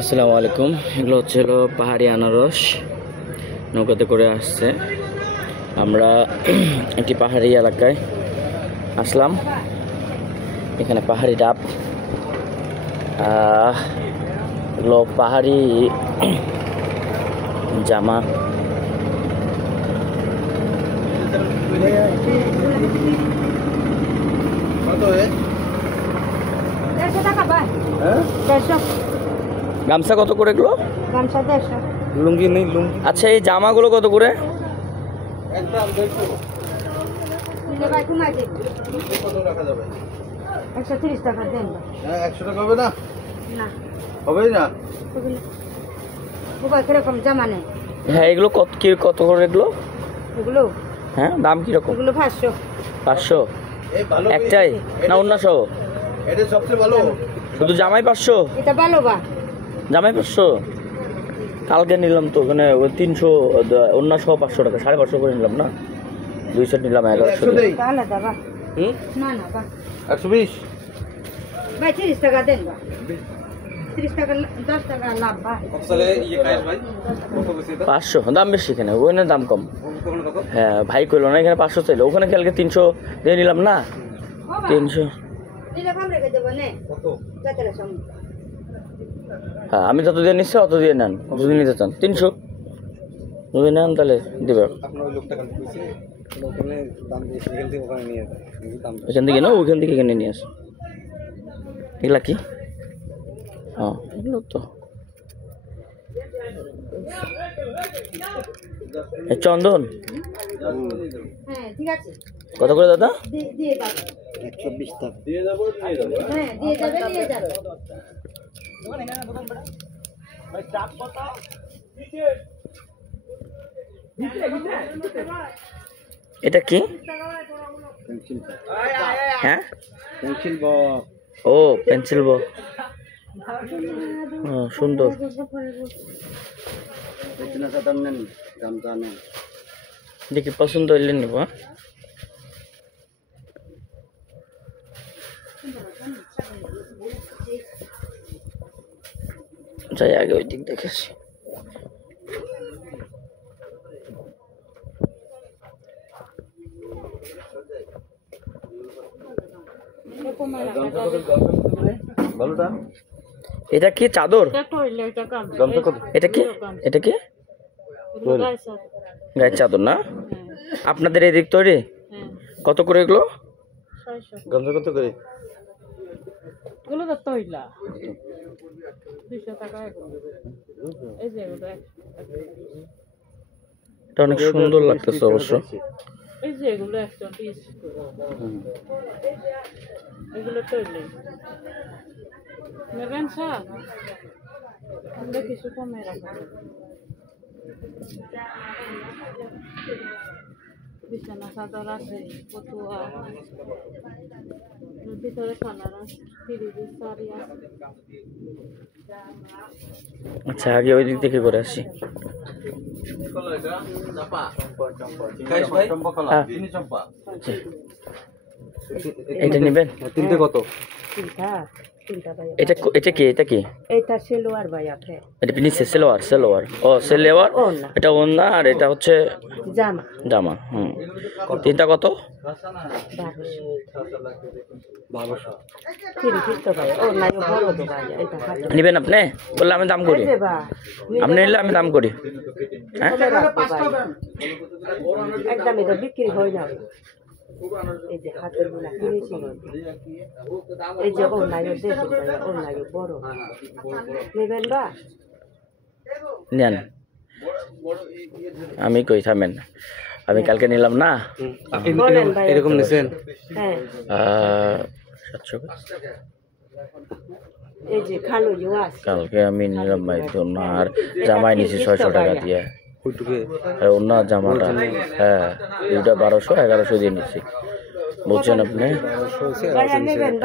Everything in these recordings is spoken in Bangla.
আসসালামু আলাইকুম। এগুলো হচ্ছিল পাহাড়ি আনারস, নৌকাতে করে আসছে। আমরা একটি পাহাড়ি এলাকায় আসলাম। এখানে পাহাড়ি ডাব, এগুলো পাহাড়ি জামা। গামছা কত করে এগুলো? গামছা 150। লুঙ্গি নেই লুঙ্গি। আচ্ছা, এই জামাগুলো কত করে? নিলে ভাই কমাই দেব। কত টাকা যাবে? 130 টাকা দেন। হ্যাঁ, 100 টাকা হবে না? না হবে না। ওগুলো কিরকম জামা নেই? হ্যাঁ, এগুলো কত করে এগুলো? এগুলো হ্যাঁ, দাম কিরকম? এগুলো 500। 500 এই ভালো একটাই না অন্য সহ? এটা সবচেয়ে ভালো। শুধু জামাই 500? এটা ভালো বা জামাই 500? কালকে নিলাম তো ওখানে 300, অন্য সহ 500 টাকা, 550 করে নিলাম না, 2 সেট নিলাম 1100 দেই। আলাদা বা? না না বা 120। ভাই 30 টাকা দেন বা। 30 টাকা 10 টাকা লাভ বা। 500 দাম বেশি, এখানে ওখানে দাম কম। হ্যাঁ, ভাই কইলো না এখানে 500 চাইলো, ওখানে কালকে 300 দিয়ে নিলাম না। 300। নিলে কম রেখে দেব নে। কত? যাতে সম। হ্যাঁ, আমি যত দিয়ে নিচ্ছি অত দিয়ে নেন, যদি নিতে চান 300 যদি নেন তাহলে দেবে। এখান থেকে না, ওইখান থেকে এখানে নিয়ে আসে। এগুলা কি? হ্যাঁ, এগুলো তো চন্দন। হ্যাঁ ঠিক আছে। কত করে দাদা? দিয়ে দাও। 120 টাকা। হ্যাঁ দিয়ে যাবে নিয়ে যাবে। এটা কি? পেন্সিল। হ্যাঁ, পেন্সিল বক্স। ও পেন্সিল বক্স, সুন্দর। পেছনে দাম নেন, দাম জানেন। দেখি পছন্দ হইলে নিব। যাই আগে ওই দিক দেখেছি। এটা কি চাদর? এটা কি? এটা কি গায়ের চাদর না? আপনাদের এই দিক তৈরি? কত করে এগুলো? গামছা কত করে? এগুলো তো তৈলা 200 টাকা। এই যে এটা অনেক সুন্দর লাগতেছে অবশ্য। এই যে এগুলো 120 এগুলো তৈলে নেবেন স্যার? আমরা কিছু কমে রাখবো। বিছানা চাদর আছে, পটুয়া, ভিতরে কালার আছে, ফিরিজের শাড়ি আছে। আচ্ছা, আগে ওই দিক থেকে করে আসি। এটা নেবেন? তিনটে কত? তিনটা ভাই। এটা এটা কি? এটা কি? এটা সেলোয়ার ভাই আপনি। এটা নিচে সেলোয়ার। ও সেলোয়ার। এটা ওন্না, আর এটা হচ্ছে জামা। জামা। তিনটা কত? 1200। 30 তো ভাই। ও নাই বড় তো ভাই। এটা হাতে। নেবেন আপনি? বললে আমি দাম করি। আপনি নিলে আমি দাম করি। হ্যাঁ, একদম এটা বিক্রি হয় না। এই যে হাতের গুলা কিনেছি, এই যে ও নাই দেখো ভাই, ও নাই বড় নেবেন বা? নেন, আমি কই থামেন। আমি কালকে নিলাম না, এরকম নিছেন? হ্যাঁ, 700। এই যে খালো আছে। কালকে আমি নিলাম ভাই জন্য, আর জামাই নিছি 600 টাকা দিয়ে। আর অন্য জামাটা হ্যাঁ, দুইটা 1200 1100 দিয়ে নিচ্ছি। বুঝছেন আপনি?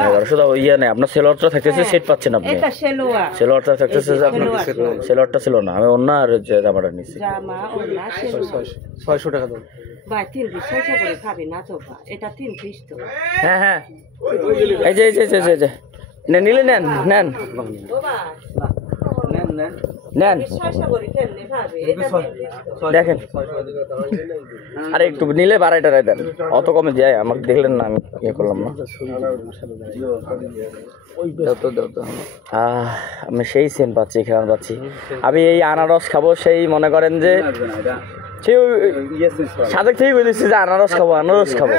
1100 তো ইয়ে নেই, আপনার সেলোয়ারটা থাকতেছে, সেট পাচ্ছেন আপনি। সেলোয়ারটা থাকতেছে যে আপনার সেলোয়ারটা ছিল না, আমি অন্য আর জামাটা নিচ্ছি। 600 টাকা দাম ভাই। 3 পিস 600 করে খাবি না তো? এটা 3 পিস তো। হ্যাঁ হ্যাঁ, এই যে নিলে নেন নেন। নেন, 600 করে কেমনে পাবে এটা দেখেন আরে একটু নিলে বাড়াইটা দেন, অত কমে যায় আমাকে দেখলেন না, আমি ইয়ে করলাম না। আমি সেই সেন পাচ্ছি, খেলান পাচ্ছি। আমি এই আনারস খাবো, সেই মনে করেন যে সেই সাদেক থেকেই বলেছি যে আনারস খাবো, আনারস খাবো।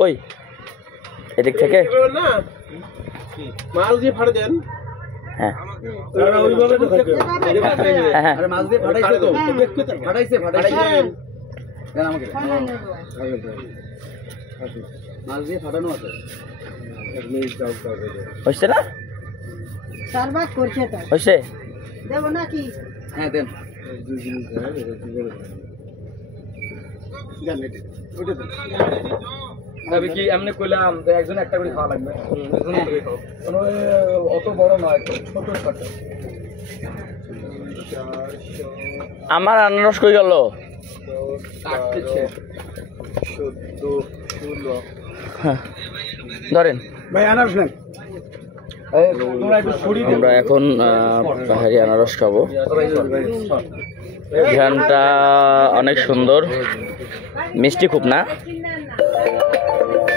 কই এদিক থেকে মাল দিয়ে ফাড়ে দেন। হ্যাঁ হচ্ছে না, হচ্ছে দেবো নাকি? হ্যাঁ দেন। তবে কি এমনি কইলাম তো একজন একটা করে খাওয়া লাগবে, কোনো অত বড় নয় তো, ছোট ছোট। আমার আনারস কই গেল? ধরেন ভাই আনারস নেন। আমরা এখন পাহাড়ি আনারস খাবো। ঘ্রাণটা অনেক সুন্দর, মিষ্টি খুব না।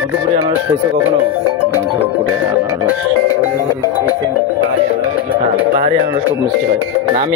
মধুপুরি আনারস খাইছো কখনো? মধুপুরি আনারস, হ্যাঁ পাহাড়ি আনারস খুব মিষ্টি হয় না। আমি